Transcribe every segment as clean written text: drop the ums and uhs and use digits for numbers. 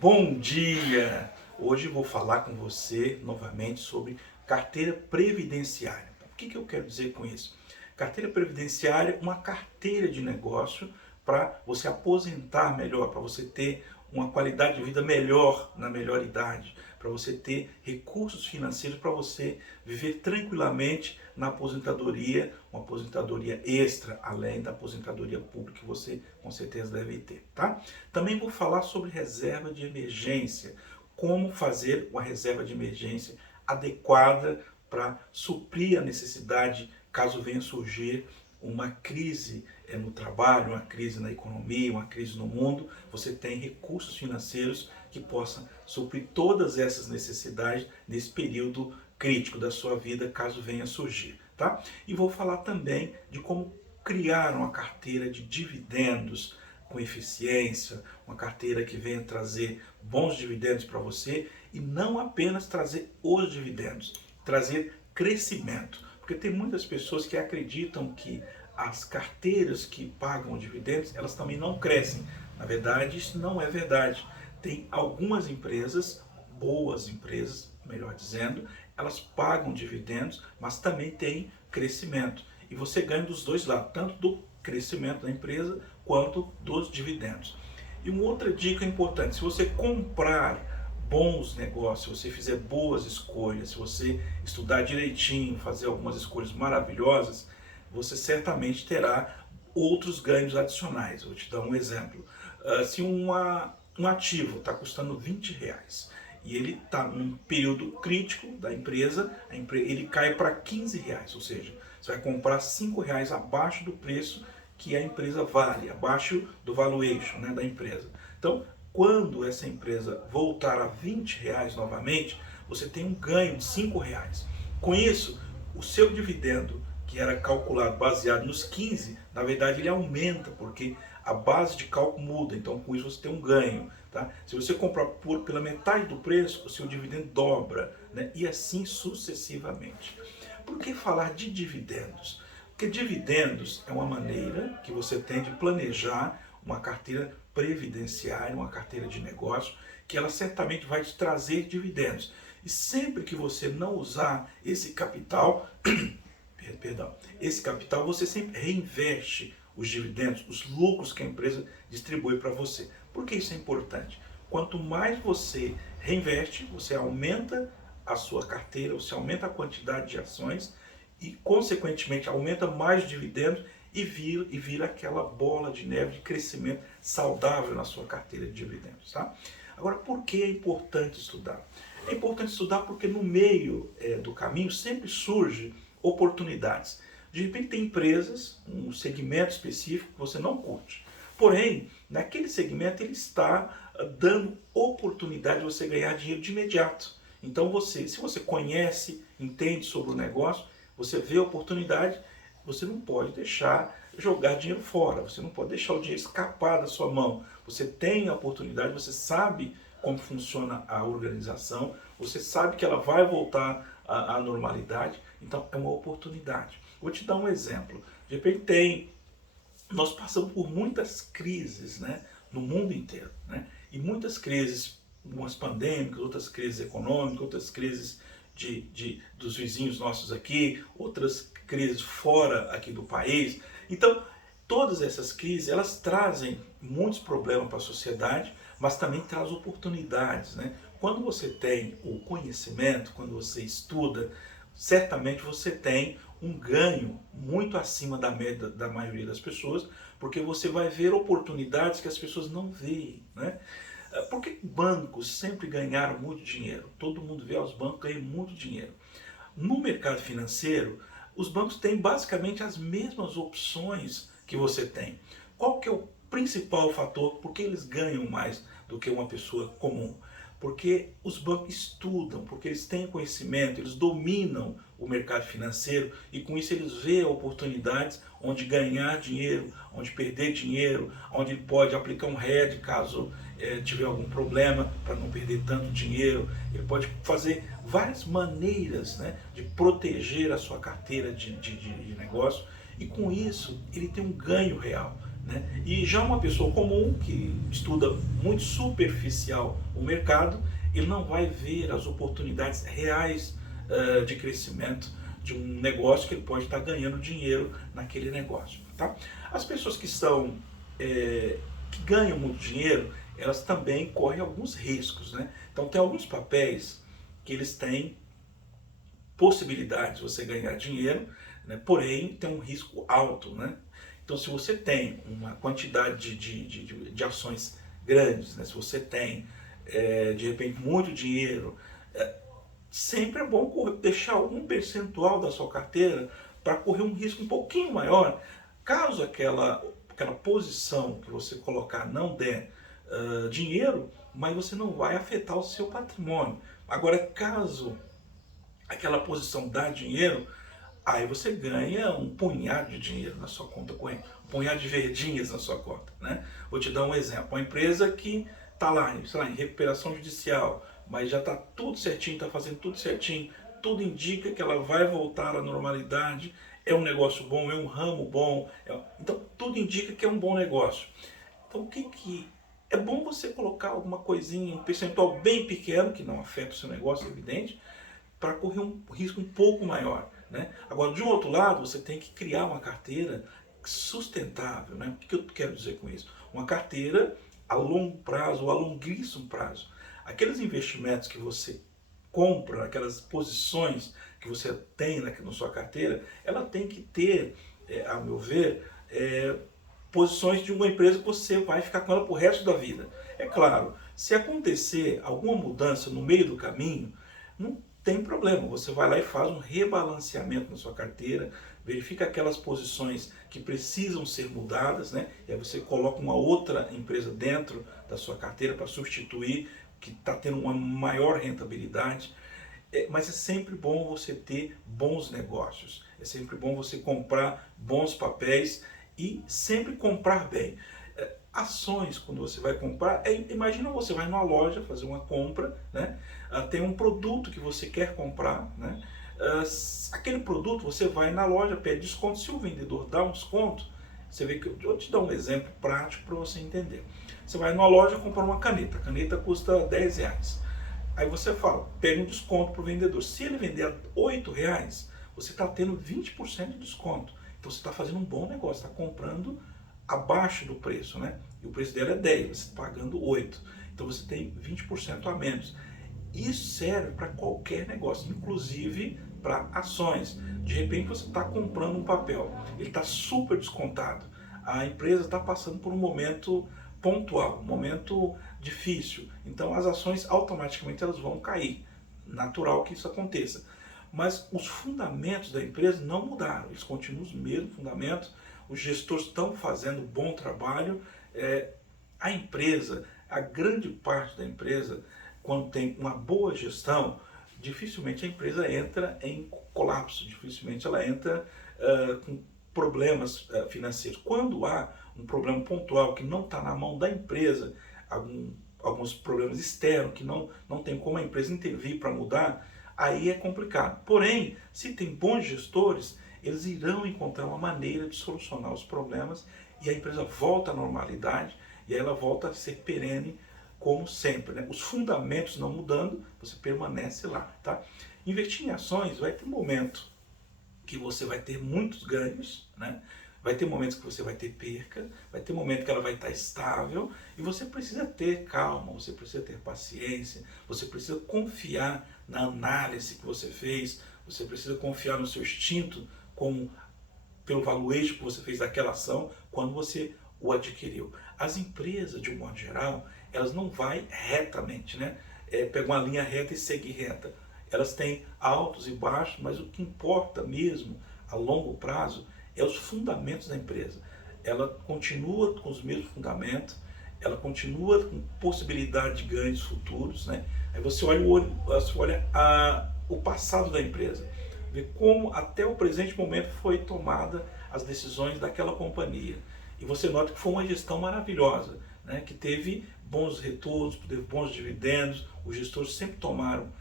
Bom dia! Hoje eu vou falar com você novamente sobre carteira previdenciária. Então, o que eu quero dizer com isso? Carteira previdenciária é uma carteira de negócio para você aposentar melhor, para você ter uma qualidade de vida melhor na melhor idade, para você ter recursos financeiros para você viver tranquilamente na aposentadoria, uma aposentadoria extra, além da aposentadoria pública que você com certeza deve ter, tá? Também vou falar sobre reserva de emergência, como fazer uma reserva de emergência adequada para suprir a necessidade caso venha surgir uma crise no trabalho, uma crise na economia, uma crise no mundo, você tem recursos financeiros que possam suprir todas essas necessidades nesse período crítico da sua vida, caso venha surgir, tá? E vou falar também de como criar uma carteira de dividendos com eficiência, uma carteira que venha trazer bons dividendos para você e não apenas trazer os dividendos, trazer crescimento. Porque tem muitas pessoas que acreditam que as carteiras que pagam dividendos, elas também não crescem. Na verdade, isso não é verdade. Tem algumas empresas, boas empresas, melhor dizendo, elas pagam dividendos, mas também tem crescimento. E você ganha dos dois lados, tanto do crescimento da empresa quanto dos dividendos. E uma outra dica importante, se você comprar bons negócios, se você fizer boas escolhas, se você estudar direitinho, fazer algumas escolhas maravilhosas, você certamente terá outros ganhos adicionais. Vou te dar um exemplo. Se um ativo está custando R$ 20 e ele está num período crítico da empresa, ele cai para R$ 15, ou seja, você vai comprar R$ 5 abaixo do preço que a empresa vale, abaixo do valuation, né, da empresa. Então, quando essa empresa voltar a R$ 20 novamente, você tem um ganho de R$ 5. Com isso, o seu dividendo, que era calculado baseado nos 15, na verdade ele aumenta, porque a base de cálculo muda, então com isso você tem um ganho. Tá? Se você comprar pela metade do preço, o seu dividendo dobra, né? E assim sucessivamente. Por que falar de dividendos? Porque dividendos é uma maneira que você tem de planejar uma carteira previdenciária, uma carteira de negócio, que ela certamente vai te trazer dividendos. E sempre que você não usar esse capital, você sempre reinveste os dividendos, os lucros que a empresa distribui para você. Por que isso é importante? Quanto mais você reinveste, você aumenta a sua carteira, você aumenta a quantidade de ações e, consequentemente, aumenta mais dividendos e vira aquela bola de neve de crescimento saudável na sua carteira de dividendos. Tá? Agora, por que é importante estudar? É importante estudar porque no meio do caminho sempre surge oportunidades. De repente tem empresas, um segmento específico que você não curte. Porém, naquele segmento ele está dando oportunidade de você ganhar dinheiro de imediato. Então se você conhece, entende sobre o negócio, você vê a oportunidade, você não pode deixar jogar dinheiro fora, você não pode deixar o dinheiro escapar da sua mão. Você tem a oportunidade, você sabe como funciona a organização, você sabe que ela vai voltar à normalidade, então é uma oportunidade. Vou te dar um exemplo. De repente nós passamos por muitas crises, né, no mundo inteiro, né, e muitas crises, umas pandêmicas, outras crises econômicas, outras crises dos vizinhos nossos aqui, outras crises fora aqui do país. Então, todas essas crises, elas trazem muitos problemas para a sociedade, mas também trazem oportunidades, né? Quando você tem o conhecimento, quando você estuda, certamente você tem um ganho muito acima da média da maioria das pessoas, porque você vai ver oportunidades que as pessoas não veem, né? Por que bancos sempre ganharam muito dinheiro? Todo mundo vê os bancos ganham muito dinheiro. No mercado financeiro, os bancos têm basicamente as mesmas opções que você tem. Qual que é o principal fator por que eles ganham mais do que uma pessoa comum? Porque os bancos estudam, porque eles têm conhecimento, eles dominam o mercado financeiro e com isso eles veem oportunidades onde ganhar dinheiro, onde perder dinheiro, onde ele pode aplicar um hedge caso tiver algum problema para não perder tanto dinheiro. Ele pode fazer várias maneiras, né, de proteger a sua carteira de negócio e com isso ele tem um ganho real. né? E já uma pessoa comum que estuda muito superficial o mercado, ele não vai ver as oportunidades reais de crescimento de um negócio que ele pode estar ganhando dinheiro naquele negócio, tá? As pessoas que são que ganham muito dinheiro, elas também correm alguns riscos, né? Então tem alguns papéis que eles têm possibilidades de você ganhar dinheiro, né? Porém tem um risco alto, né? Então se você tem uma quantidade de ações grandes, né? Se você tem de repente muito dinheiro, sempre é bom deixar algum percentual da sua carteira para correr um risco um pouquinho maior, caso aquela posição que você colocar não der dinheiro, mas você não vai afetar o seu patrimônio. Agora, caso aquela posição dá dinheiro, aí você ganha um punhado de dinheiro na sua conta corrente, um punhado de verdinhas na sua conta, né? Vou te dar um exemplo. Uma empresa que está lá, sei lá, em recuperação judicial, mas já está tudo certinho, está fazendo tudo certinho, tudo indica que ela vai voltar à normalidade, é um negócio bom, é um ramo bom, então tudo indica que é um bom negócio. Então o que é bom você colocar alguma coisinha, um percentual bem pequeno, que não afeta o seu negócio, é evidente, para correr um risco um pouco maior, né? Agora, de um outro lado, você tem que criar uma carteira sustentável, né? O que eu quero dizer com isso? Uma carteira a longo prazo ou a longuíssimo prazo. Aqueles investimentos que você compra, aquelas posições que você tem na sua carteira, ela tem que ter, a meu ver, posições de uma empresa que você vai ficar com ela pro resto da vida. É claro, se acontecer alguma mudança no meio do caminho, não tem problema, você vai lá e faz um rebalanceamento na sua carteira, verifica aquelas posições que precisam ser mudadas, né? E aí você coloca uma outra empresa dentro da sua carteira para substituir, que está tendo uma maior rentabilidade. Mas é sempre bom você ter bons negócios, é sempre bom você comprar bons papéis e sempre comprar bem. Ações, quando você vai comprar, imagina você vai numa loja fazer uma compra, né? Tem um produto que você quer comprar, né? Aquele produto você vai na loja, pede desconto, se o vendedor dá um desconto, você vê que eu vou te dar um exemplo prático para você entender. Você vai numa loja comprar uma caneta, a caneta custa R$10. Aí você fala, pega um desconto para o vendedor. Se ele vender a R$8, você está tendo 20% de desconto. Então você está fazendo um bom negócio, está comprando abaixo do preço, né? E o preço dela é 10, você está pagando 8. Então você tem 20% a menos. Isso serve para qualquer negócio, inclusive para ações. De repente você está comprando um papel, ele está super descontado. A empresa está passando por um momento pontual, um momento difícil. Então as ações automaticamente elas vão cair. Natural que isso aconteça. Mas os fundamentos da empresa não mudaram, eles continuam os mesmos fundamentos, os gestores estão fazendo um bom trabalho, a empresa, a grande parte da empresa, quando tem uma boa gestão, dificilmente a empresa entra em colapso, dificilmente ela entra com problemas financeiros. Quando há um problema pontual que não está na mão da empresa, alguns problemas externos que não tem como a empresa intervir para mudar, aí é complicado. Porém, se tem bons gestores, eles irão encontrar uma maneira de solucionar os problemas e a empresa volta à normalidade e ela volta a ser perene como sempre, né? Os fundamentos não mudando, você permanece lá, tá? Investir em ações vai ter um momento que você vai ter muitos ganhos, né? Vai ter momentos que você vai ter perca, vai ter momento que ela vai estar estável e você precisa ter calma, você precisa ter paciência, você precisa confiar na análise que você fez, você precisa confiar no seu instinto pelo valuation que você fez daquela ação quando você o adquiriu. As empresas, de um modo geral, elas não vão retamente, né? Pega uma linha reta e segue reta. Elas têm altos e baixos, mas o que importa mesmo a longo prazo é os fundamentos da empresa. Ela continua com os mesmos fundamentos, ela continua com possibilidade de ganhos futuros, né? Aí você olha o passado da empresa, vê como até o presente momento foi tomada as decisões daquela companhia. E você nota que foi uma gestão maravilhosa, né? Que teve bons retornos, teve bons dividendos, os gestores sempre tomaram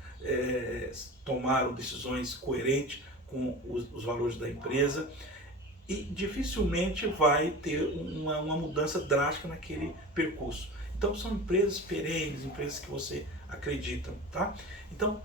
decisões coerentes com os valores da empresa. e dificilmente vai ter uma mudança drástica naquele percurso. Então são empresas perenes, empresas que você acredita, tá? Então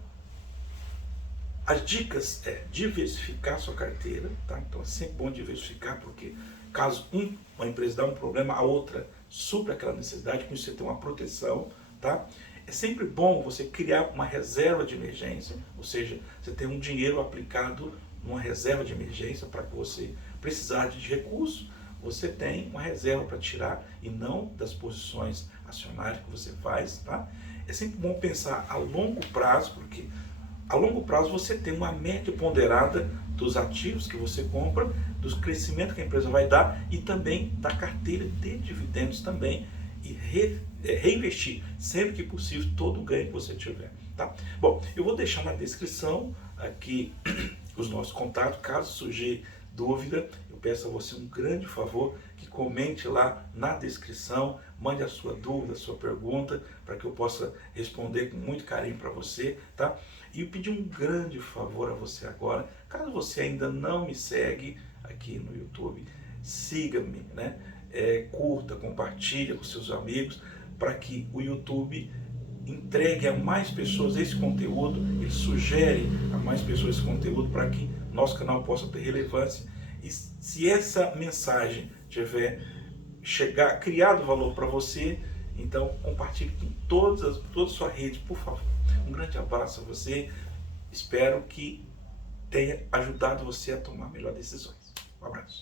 as dicas é diversificar sua carteira, tá? Então é sempre bom diversificar, porque caso uma empresa dá um problema, a outra supra aquela necessidade, com isso você tem uma proteção, tá? É sempre bom você criar uma reserva de emergência, ou seja, você tem um dinheiro aplicado numa reserva de emergência para que você precisar de recurso, você tem uma reserva para tirar e não das posições acionárias que você faz, tá? É sempre bom pensar a longo prazo, porque a longo prazo você tem uma média ponderada dos ativos que você compra, dos crescimentos que a empresa vai dar e também da carteira de dividendos também, e reinvestir sempre que possível todo o ganho que você tiver, tá? Bom, eu vou deixar na descrição aqui os nossos contatos, caso surgir dúvida, eu peço a você um grande favor que comente lá na descrição, mande a sua dúvida, a sua pergunta, para que eu possa responder com muito carinho para você, tá? E eu pedi um grande favor a você agora, caso você ainda não me segue aqui no YouTube, siga-me, né? Curta, compartilha com seus amigos, para que o YouTube entregue a mais pessoas esse conteúdo, ele sugere a mais pessoas esse conteúdo para que nosso canal possa ter relevância. E se essa mensagem tiver criado valor para você, então compartilhe com toda a sua rede, por favor. Um grande abraço a você, espero que tenha ajudado você a tomar melhores decisões. Um abraço.